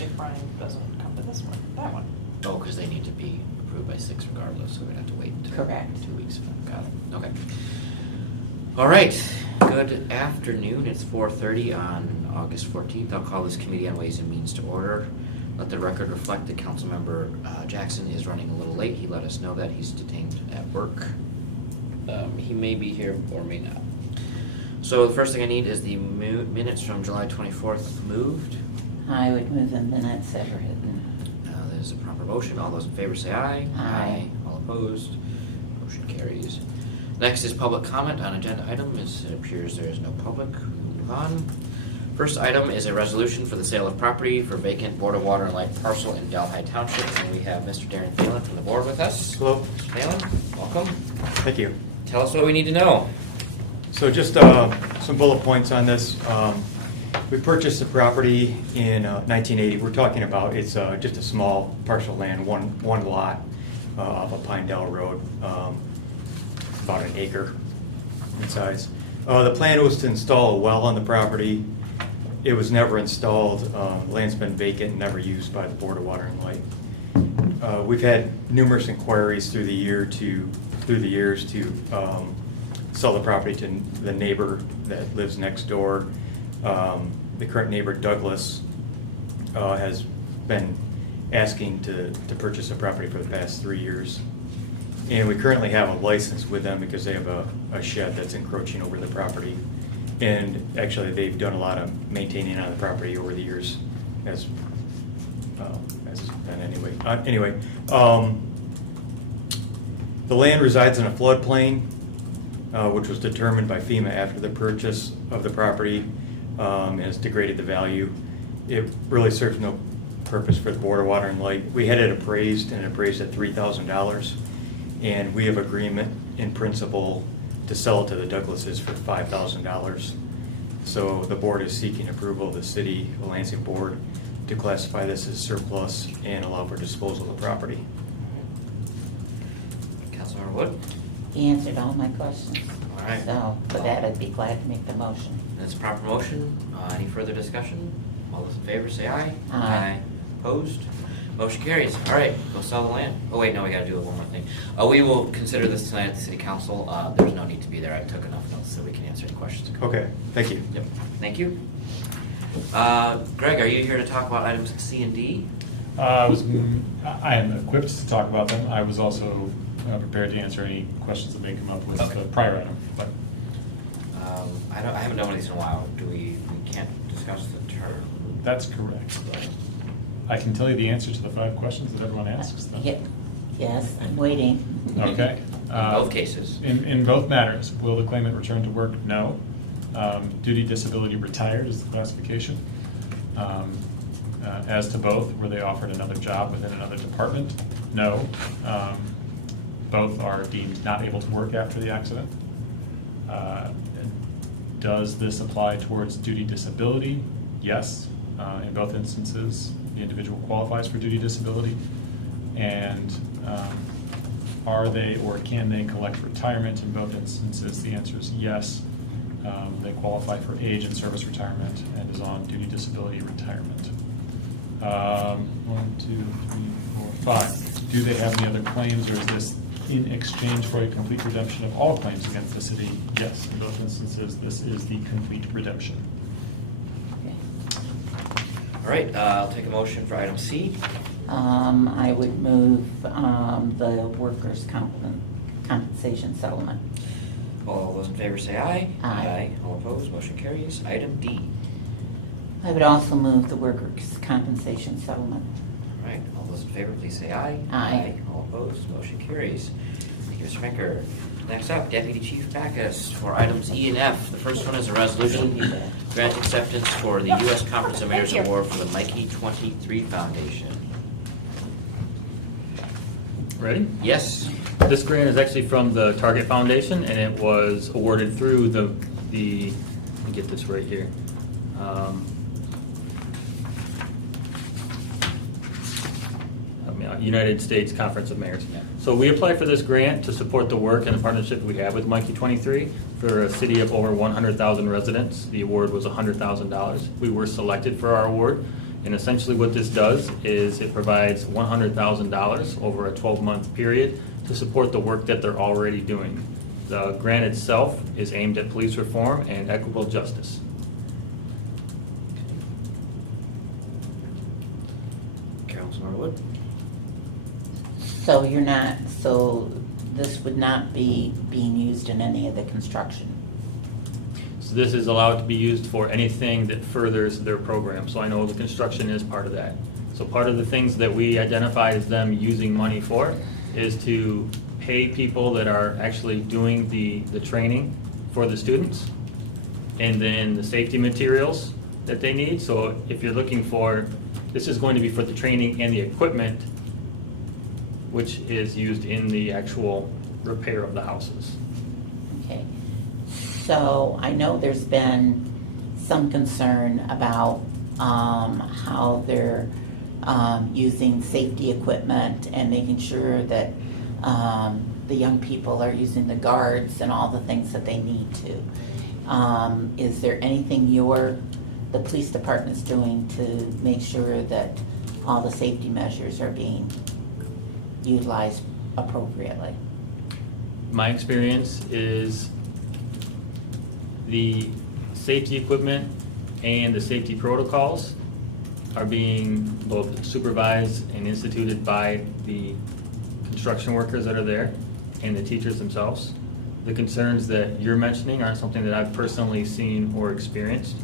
if Brian doesn't come to this one, that one. Oh, because they need to be approved by 6 regardless, so we'd have to wait until Correct. 2 weeks. Got it. Okay. All right. Good afternoon. It's 4:30 on August 14th. I'll call this Committee on Ways and Means to order. Let the record reflect that Councilmember Jackson is running a little late. He let us know that he's detained at work. He may be here or may not. So the first thing I need is the minutes from July 24th moved. I would move the minutes ever written. There's a proper motion. All those in favor say aye. Aye. All opposed? Motion carries. Next is public comment on agenda item. As it appears there is no public, we will move on. First item is a resolution for the sale of property for vacant Board of Water and Light parcel in Delhi Township. And we have Mr. Darren Phelan from the board with us. Hello. Mr. Phelan, welcome. Thank you. Tell us what we need to know. So just some bullet points on this. We purchased the property in 1980. We're talking about, it's just a small parcel of land, one lot off of Pinedale Road, about an acre in size. The plan was to install a well on the property. It was never installed. Land's been vacant, never used by the Board of Water and Light. We've had numerous inquiries through the years to sell the property to the neighbor that lives next door. The current neighbor, Douglas, has been asking to purchase the property for the past 3 years. And we currently have a license with them because they have a shed that's encroaching over the property. And actually, they've done a lot of maintaining on the property over the years, as it's been anyway. The land resides in a floodplain, which was determined by FEMA after the purchase of the property, and has degraded the value. It really serves no purpose for the Board of Water and Light. We had it appraised, and it appraised at $3,000, and we have agreement in principle to sell it to the Douglases for $5,000. So the board is seeking approval of the city, the Lansing Board, to classify this as surplus and allow for disposal of the property. Councilmember Wood? He answered all my questions. All right. So for that, I'd be glad to make the motion. That's a proper motion. Any further discussion? All those in favor say aye. Aye. Opposed? Motion carries. All right, go sell the land. Oh wait, no, we gotta do one more thing. We will consider this tonight at the city council. There's no need to be there. I took enough notes so we can answer any questions. Okay, thank you. Yep, thank you. Greg, are you here to talk about items C and D? I am equipped to talk about them. I was also prepared to answer any questions that may come up with Okay. the prior item. But I haven't done one of these in a while. We can't discuss the term. that's correct. I can tell you the answer to the 5 questions that everyone asks. Then. Yep. Yes, I'm waiting. Okay. In both cases. In both matters, will the claimant return to work? No. Duty disability retired is the classification. As to both, were they offered another job within another department? No. Both are deemed not able to work after the accident. Does this apply towards duty disability? Yes. In both instances, the individual qualifies for duty disability. And are they or can they collect retirement? In both instances, the answer is yes. They qualify for age and service retirement and is on duty disability retirement. 1, 2, 3, 4, 5. Do they have any other claims, or is this in exchange for a complete redemption of all claims against the city? Yes. In both instances, this is the complete redemption. Okay. All right, I'll take a motion for item C. I would move the workers' compensation settlement. All those in favor say aye. Aye. All opposed? Motion carries. Item D. I would also move the workers' compensation settlement. All right, all those in favor, please say aye. Aye. All opposed? Motion carries. Thank you, Mr. Menker. Next up, Deputy Chief Backus for items E and F. The first one is a resolution grant acceptance for the U.S. Conference of Mayors Award for the Mikey 23 Foundation. Ready? Yes. This grant is actually from the Target Foundation, and it was awarded through the let me get this right here. United States Conference of Mayors. Yeah. So we applied for this grant to support the work and the partnership we have with Mikey 23 for a city of over 100,000 residents. The award was $100,000. We were selected for our award, And essentially what this does is it provides $100,000 over a 12-month period to support the work that they're already doing. The grant itself is aimed at police reform and equitable justice. Councilmember Wood? So this would not be being used in any of the construction? So this is allowed to be used for anything that furthers their program. So I know the construction is part of that. So part of the things that we identified as them using money for is to pay people that are actually doing the training for the students, and then the safety materials that they need. So if you're looking for, this is going to be for the training and the equipment, which is used in the actual repair of the houses. Okay. So I know there's been some concern about how they're using safety equipment and making sure that the young people are using the guards and all the things that they need to. Is there anything the police department's doing to make sure that all the safety measures are being utilized appropriately? My experience is the safety equipment and the safety protocols are being both supervised and instituted by the construction workers that are there and the teachers themselves. The concerns that you're mentioning aren't something that I've personally seen or experienced.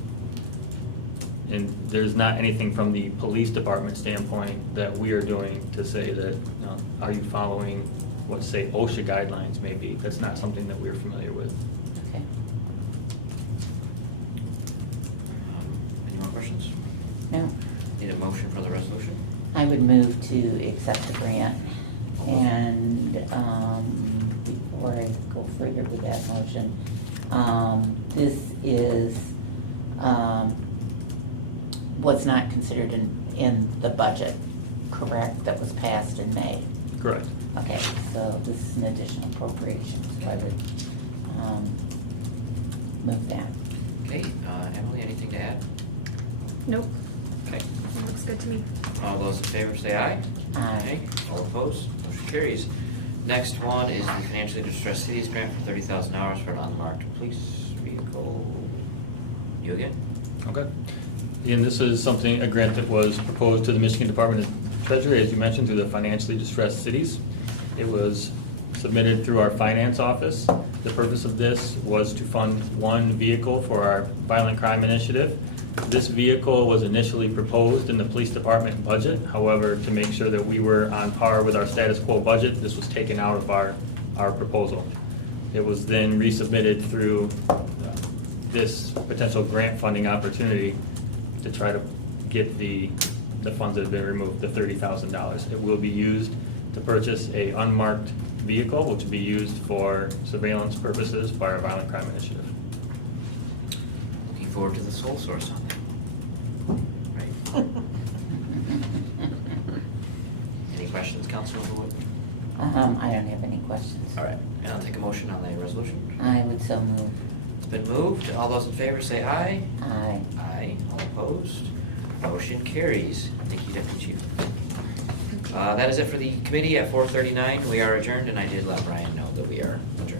And there's not anything from the police department standpoint that we are doing to say that, you know, are you following what, say, OSHA guidelines may be? That's not something that we're familiar with. Okay. Any more questions? No, Need a motion for the resolution? I would move to accept the grant. And before I go further with that motion, this is, was not considered in the budget, correct, that was passed in May? Correct. Okay, so this is an additional appropriation, so I would move that. Okay, Emily, anything to add? Nope, Okay. it looks good to me. All those in favor say aye. Aye. All opposed? Motion carries. Next one is the financially distressed cities grant for $30,000 for an unmarked police vehicle. You again? Okay. And this is something, a grant that was proposed to the Michigan Department of Treasury, as you mentioned, through the financially distressed cities. It was submitted through our finance office. The purpose of this was to fund one vehicle for our violent crime initiative. This vehicle was initially proposed in the police department budget. However, to make sure that we were on par with our status quo budget, this was taken out of our proposal. It was then resubmitted through this potential grant funding opportunity to try to get the funds that have been removed, the $30,000. It will be used to purchase a unmarked vehicle, which will be used for surveillance purposes by our violent crime initiative. Looking forward to the sole source on that. Right. Any questions, Councilmember Wood? I don't have any questions. All right, and I'll take a motion on the resolution. I would so move. It's been moved. All those in favor say aye. Aye. Aye. All opposed? Motion carries. Thank you, Deputy Chief. That is it for the committee at 4:39. We are adjourned, and I did let Brian know that we are adjourned.